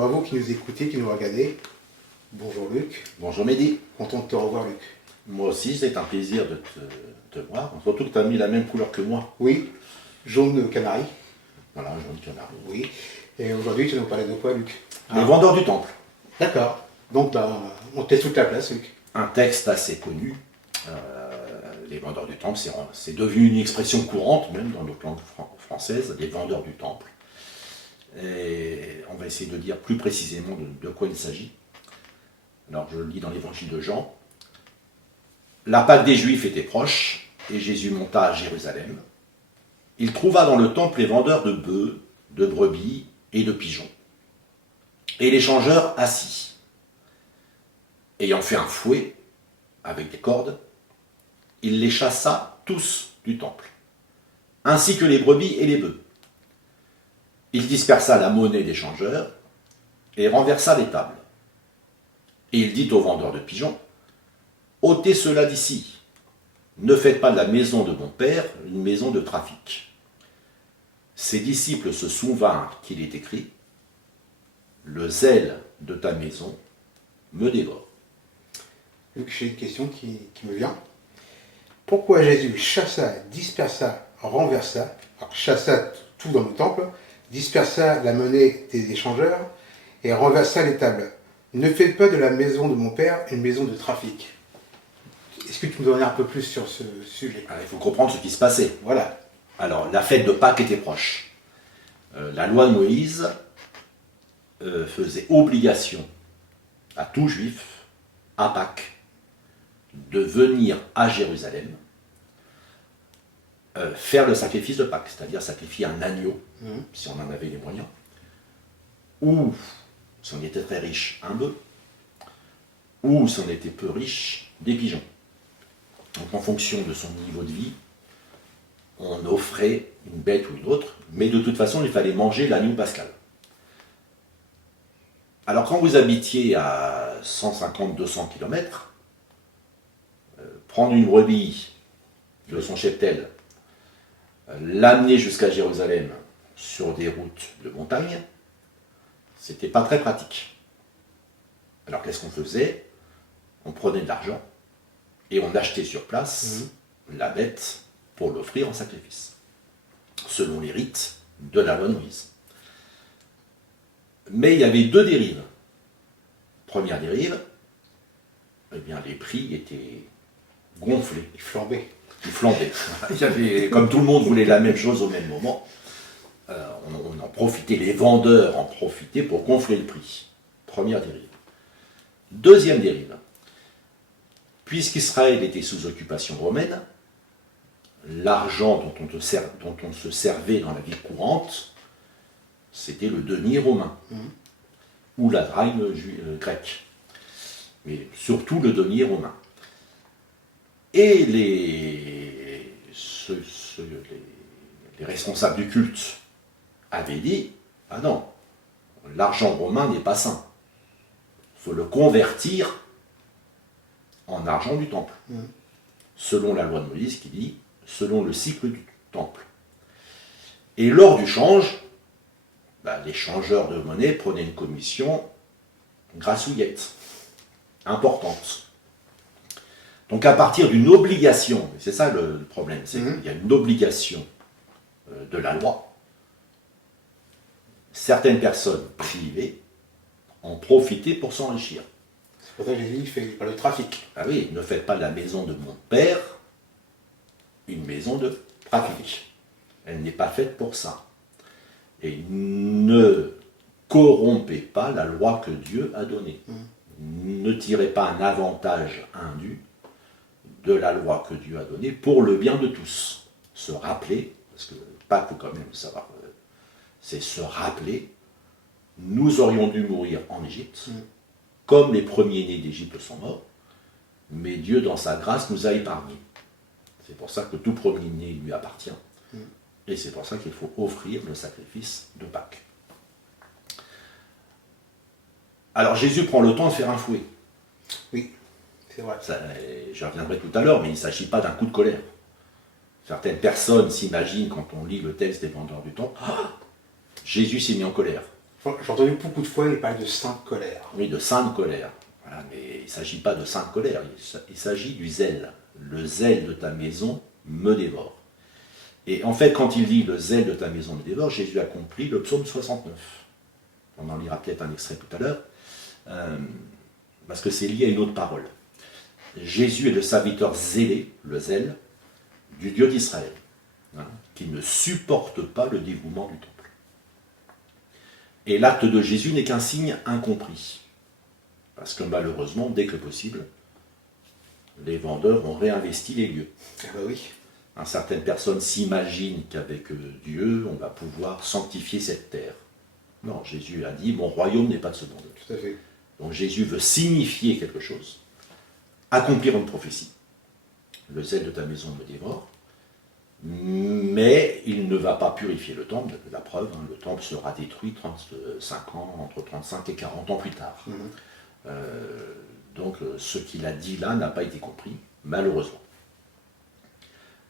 Bonjour à vous qui nous écoutez, qui nous regardez. Bonjour Luc. Bonjour Mehdi. Content de te revoir Luc. Moi aussi, c'est un plaisir de te voir. Surtout que tu as mis la même couleur que moi. Oui, jaune canari. Voilà, jaune canari. Oui. Et aujourd'hui, tu vas nous parler de quoi Luc? Les vendeurs du temple. D'accord. Donc, on te laisse toute la place Luc. Un texte assez connu. Les vendeurs du temple, c'est devenu une expression courante, même dans notre langue française, les vendeurs du temple. Et on va essayer de dire plus précisément de quoi il s'agit. Alors, je le lis dans l'évangile de Jean. La Pâque des Juifs était proche, et Jésus monta à Jérusalem. Il trouva dans le temple les vendeurs de bœufs, de brebis et de pigeons, et les changeurs assis. Ayant fait un fouet avec des cordes, il les chassa tous du temple, ainsi que les brebis et les bœufs. Il dispersa la monnaie des changeurs et renversa les tables. Et il dit aux vendeurs de pigeons, « ôtez cela d'ici, ne faites pas de la maison de mon père une maison de trafic. » Ses disciples se souvinrent qu'il est écrit, « Le zèle de ta maison me dévore. » Luc, j'ai une question qui me vient. Pourquoi Jésus chassa, dispersa, renversa, alors chassa tout dans le temple, dispersa la monnaie des échangeurs et renversa les tables? Ne faites pas de la maison de mon père une maison de trafic. Est-ce que tu nous en dis un peu plus sur ce sujet? Alors, il faut comprendre ce qui se passait. Voilà. Alors, la fête de Pâques était proche. La loi de Moïse faisait obligation à tout juif, à Pâques, de venir à Jérusalem faire le sacrifice de Pâques, c'est-à-dire sacrifier un agneau, si on en avait les moyens, ou, si on était très riche, un bœuf, ou, si on était peu riche, des pigeons. Donc, en fonction de son niveau de vie, on offrait une bête ou une autre, mais de toute façon, il fallait manger l'agneau pascal. Alors, quand vous habitiez à 150-200 km, prendre une brebis de son cheptel, l'amener jusqu'à Jérusalem sur des routes de montagne, c'était pas très pratique. Alors, qu'est-ce qu'on faisait? On prenait de l'argent et on achetait sur place la bête pour l'offrir en sacrifice, selon les rites de la loi de Moïse. Mais il y avait deux dérives. Première dérive, eh bien, les prix étaient gonflés. Il flambait. Ils flambaient. Il y avait, comme tout le monde voulait la même chose au même moment, on en profitait, les vendeurs en profitaient pour gonfler le prix. Première dérive. Deuxième dérive. Puisqu'Israël était sous occupation romaine, l'argent dont on se servait dans la vie courante, c'était le denier romain, ou la drachme grecque, mais surtout le denier romain. Et les responsables du culte avaient dit, ah non, l'argent romain n'est pas sain, il faut le convertir en argent du temple, selon la loi de Moïse qui dit, selon le cycle du temple. Et lors du change, les changeurs de monnaie prenaient une commission grassouillette, importante. Donc à partir d'une obligation, c'est ça le problème, c'est qu'il y a une obligation de la loi, certaines personnes privées en profitaient pour s'enrichir. C'est pour ça que Jésus fait pas le trafic. Ah oui, ne faites pas de la maison de mon père une maison de trafic. Elle n'est pas faite pour ça. Et ne corrompez pas la loi que Dieu a donnée. Ne tirez pas un avantage indu de la loi que Dieu a donnée pour le bien de tous. Se rappeler, parce que Pâques, il faut quand même savoir, c'est se rappeler, nous aurions dû mourir en Égypte, comme les premiers-nés d'Égypte sont morts, mais Dieu, dans sa grâce, nous a épargnés. C'est pour ça que tout premier-né lui appartient. Et c'est pour ça qu'il faut offrir le sacrifice de Pâques. Alors Jésus prend le temps de faire un fouet. Oui, c'est vrai. Je reviendrai tout à l'heure, mais il ne s'agit pas d'un coup de colère. Certaines personnes s'imaginent, quand on lit le texte des vendeurs du temple, Jésus s'est mis en colère. Enfin, j'ai entendu beaucoup de fois, il parle de sainte colère. Oui, de sainte colère. Voilà, mais il ne s'agit pas de sainte colère, il s'agit du zèle. Le zèle de ta maison me dévore. Et en fait, quand il dit le zèle de ta maison me dévore, Jésus a compris le psaume 69. On en lira peut-être un extrait tout à l'heure, parce que c'est lié à une autre parole. Jésus est le serviteur zélé, le zèle, du Dieu d'Israël, hein, qui ne supporte pas le dévouement du temple. Et l'acte de Jésus n'est qu'un signe incompris. Parce que malheureusement, dès que possible, les vendeurs ont réinvesti les lieux. Ah bah oui. Certaines personnes s'imaginent qu'avec Dieu, on va pouvoir sanctifier cette terre. Non, Jésus a dit, mon royaume n'est pas de ce monde. Tout à fait. Donc Jésus veut signifier quelque chose, accomplir une prophétie. Le zèle de ta maison me dévore, mais il ne va pas purifier le temple. La preuve, hein, le temple sera détruit 35 ans, entre 35 et 40 ans plus tard. Donc ce qu'il a dit là n'a pas été compris, malheureusement.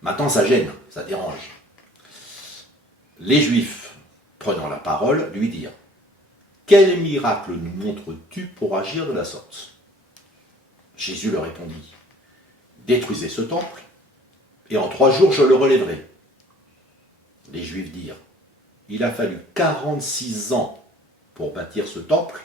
Maintenant, ça gêne, ça dérange. Les Juifs, prenant la parole, lui dirent « Quel miracle nous montres-tu pour agir de la sorte ?» Jésus leur répondit « Détruisez ce temple, et en 3 jours je le relèverai. » Les Juifs dirent « Il a fallu 46 ans pour bâtir ce temple,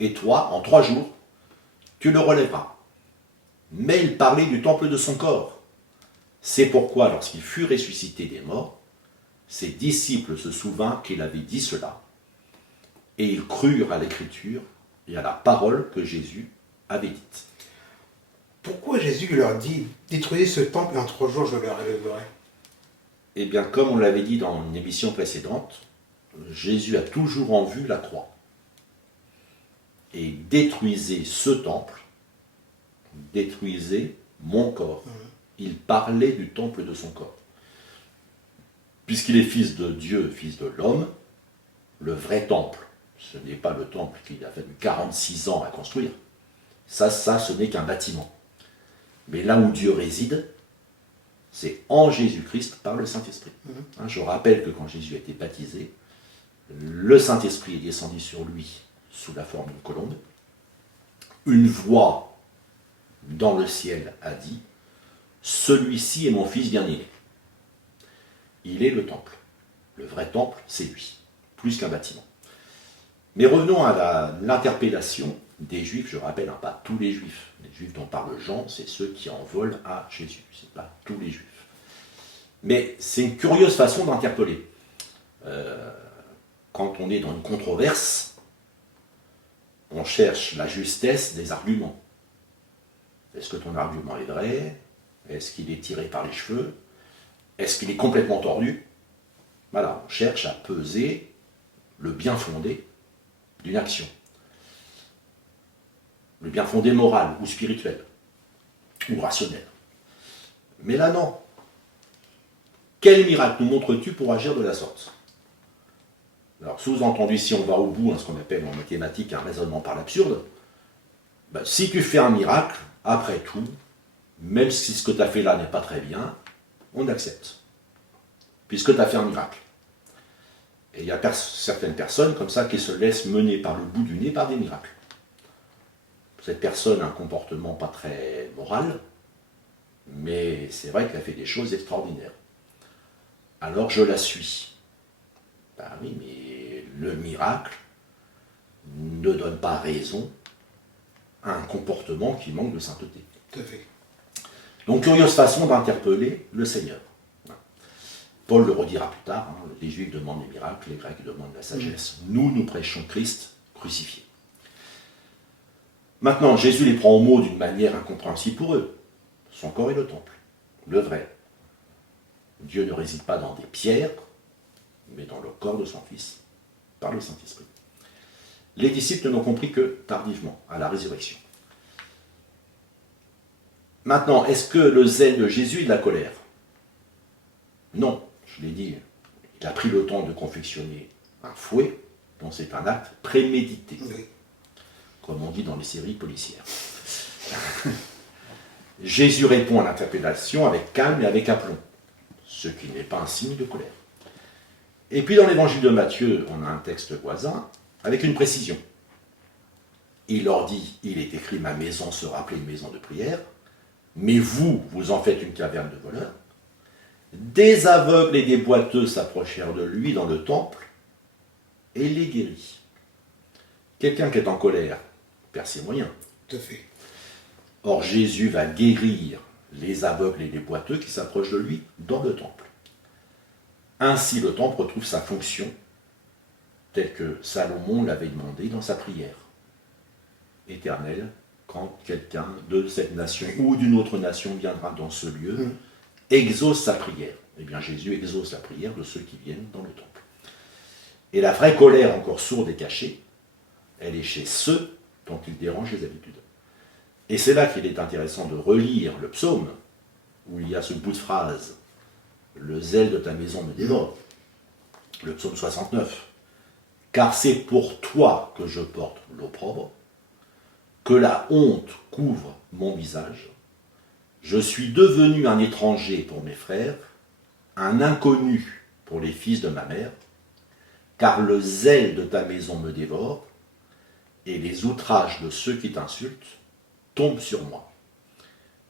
et toi, en 3 jours, tu le relèveras. » Mais il parlait du temple de son corps. C'est pourquoi, lorsqu'il fut ressuscité des morts, ses disciples se souvinrent qu'il avait dit cela, et ils crurent à l'écriture et à la parole que Jésus avait dite. Pourquoi Jésus leur dit « Détruisez ce temple et en 3 jours je le relèverai » Eh bien, comme on l'avait dit dans une émission précédente, Jésus a toujours en vue la croix. Et détruisez ce temple, détruisez mon corps. Il parlait du temple de son corps. Puisqu'il est fils de Dieu, fils de l'homme, le vrai temple, ce n'est pas le temple qu'il a fallu 46 ans à construire. Ça, ce n'est qu'un bâtiment. Mais là où Dieu réside, c'est en Jésus-Christ par le Saint-Esprit. Je rappelle que quand Jésus a été baptisé, le Saint-Esprit est descendu sur lui sous la forme d'une colombe. Une voix dans le ciel a dit « Celui-ci est mon fils bien-aimé ». Il est le temple. Le vrai temple, c'est lui, plus qu'un bâtiment. Mais revenons à l'interpellation des Juifs. Je rappelle, pas tous les Juifs. Les Juifs dont parle Jean, c'est ceux qui en veulent à Jésus. Ce n'est pas tous les Juifs. Mais c'est une curieuse façon d'interpeller. Quand on est dans une controverse, on cherche la justesse des arguments. Est-ce que ton argument est vrai? Est-ce qu'il est tiré par les cheveux? Est-ce qu'il est complètement tordu? Voilà, on cherche à peser le bien fondé d'une action. Le bien fondé moral ou spirituel, ou rationnel. Mais là, non. Quel miracle nous montres-tu pour agir de la sorte? Alors, sous-entendu, si on va au bout, ce qu'on appelle en mathématiques un raisonnement par l'absurde, si tu fais un miracle, après tout, même si ce que tu as fait là n'est pas très bien, on accepte. Puisque tu as fait un miracle. Et il y a certaines personnes comme ça qui se laissent mener par le bout du nez par des miracles. Cette personne a un comportement pas très moral, mais c'est vrai qu'elle a fait des choses extraordinaires. Alors je la suis. Ben oui, mais le miracle ne donne pas raison à un comportement qui manque de sainteté. Tout à fait. Donc, curieuse façon d'interpeller le Seigneur. Paul le redira plus tard, les Juifs demandent des miracles, les Grecs demandent la sagesse. Nous prêchons Christ crucifié. Maintenant, Jésus les prend au mot d'une manière incompréhensible pour eux. Son corps est le temple, le vrai. Dieu ne réside pas dans des pierres, mais dans le corps de son Fils, par le Saint-Esprit. Les disciples n'ont compris que tardivement, à la résurrection. Maintenant, est-ce que le zèle de Jésus est de la colère? Non, je l'ai dit, il a pris le temps de confectionner un fouet, dont c'est un acte prémédité, comme on dit dans les séries policières. Jésus répond à l'interpellation avec calme et avec aplomb, ce qui n'est pas un signe de colère. Et puis dans l'évangile de Matthieu, on a un texte voisin, avec une précision. Il leur dit, il est écrit, ma maison sera appelée une maison de prière, mais vous, vous en faites une caverne de voleurs. Des aveugles et des boiteux s'approchèrent de lui dans le temple et les guérit. Quelqu'un qui est en colère perd ses moyens. Tout à fait. Or Jésus va guérir les aveugles et les boiteux qui s'approchent de lui dans le temple. Ainsi le temple retrouve sa fonction telle que Salomon l'avait demandé dans sa prière éternelle, quand quelqu'un de cette nation ou d'une autre nation viendra dans ce lieu, exauce sa prière. Eh bien Jésus exauce la prière de ceux qui viennent dans le temple. Et la vraie colère, encore sourde et cachée, elle est chez ceux dont il dérange les habitudes. Et c'est là qu'il est intéressant de relire le psaume, où il y a ce bout de phrase, « Le zèle de ta maison me dévore », le psaume 69. « Car c'est pour toi que je porte l'opprobre, que la honte couvre mon visage. Je suis devenu un étranger pour mes frères, un inconnu pour les fils de ma mère, car le zèle de ta maison me dévore, et les outrages de ceux qui t'insultent tombent sur moi. »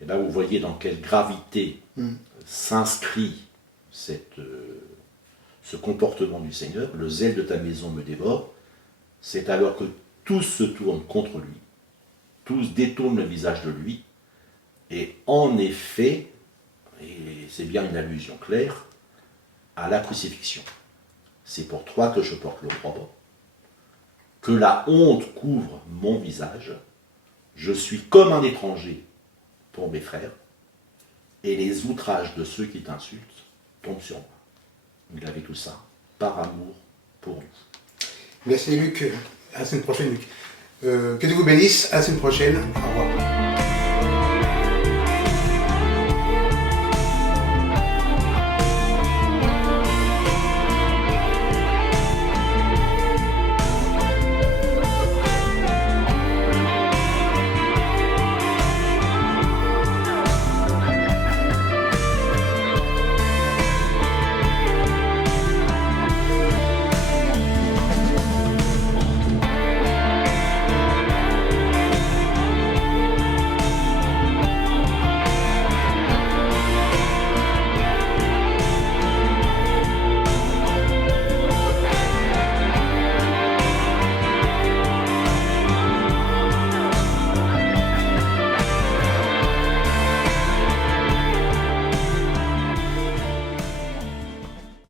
Et là, vous voyez dans quelle gravité s'inscrit ce comportement du Seigneur. Le zèle de ta maison me dévore. C'est alors que tous se tournent contre lui, tous détournent le visage de lui, et en effet, et c'est bien une allusion claire, à la crucifixion. C'est pour toi que je porte l'opprobre, que la honte couvre mon visage, je suis comme un étranger pour mes frères, et les outrages de ceux qui t'insultent tombent sur moi. Il avait tout ça par amour pour nous. Merci Luc, à la semaine prochaine Luc. Que Dieu vous bénisse, à la semaine prochaine, au revoir.